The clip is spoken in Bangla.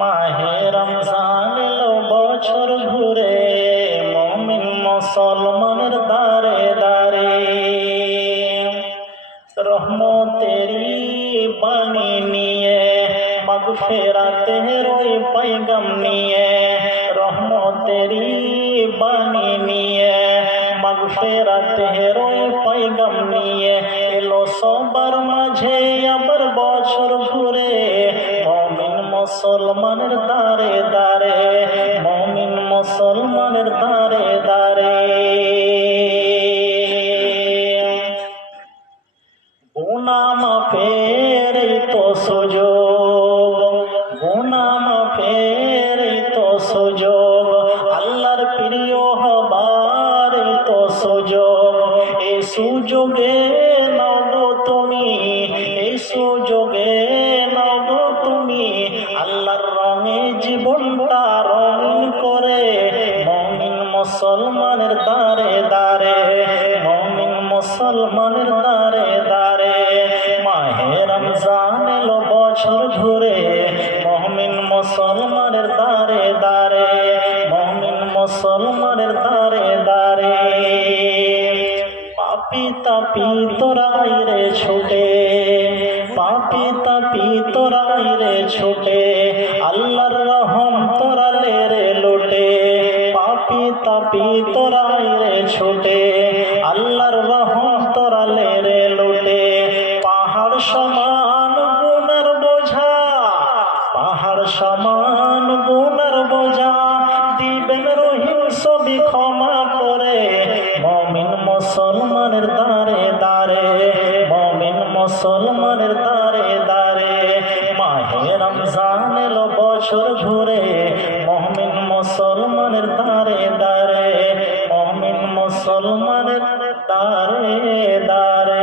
মাহে রমজান এলো বছর ঘুরে, মুমিন মুসলমানের দারে দারে রহমতেরি বাণী নিয়ে, মাগফিরাতের ওই পয়গাম নিয়ে, রহমতেরি বাণী নিয়ে, মাগফিরাতের ওই পয়গাম নিয়ে এলো সবার মাঝে আবার বছর ঘুরে, মুমিন মুসলমানের দারে দারে, মুমিন মুসলমানের দারে দারে। গুনাহ মাফের এই তো সুযোগ, গুনাহ মাফের এই তো সুযোগ, আল্লাহর প্রিয় হবার এই তো সুযোগ। এই সুযোগে নাও গো তুমি, এই সুযোগে নাও গো তুমি, আল্লাহর রঙে জীবনটা রঙিন করে, মুমিন মুসলমানের দারে দারে, মুমিন মুসলমানের দারে দারে। মাহে রমজান এলো বছর ঘুরে, মুমিন মুসলমানের দারে দারে, মুমিন মুসলমানের দারে দারে। পাপী তাপী তোরাই রে ছুটে, পাপী তাপী তোরাই রে ছুটে, আল্লাহর রহম তোরালে রে লুটে। পাপী তাপী তোরাই রে ছুটে, আল্লাহর রহম তোরালে রে লুটে। পাহাড় সমান গুনার বোঝা, পাহাড় সমান গুনার বোঝা, দিবেন রহিম সবই ক্ষমা করে, মুমিন মুসলমানের দারে দারে, মুমিন মুসলমানের দারে দারে। মাহে রমজান এলো বছর ঘুরে, মুমিন মুসলমানের দারে দারে, মুমিন মুসলমানের দারে দারে।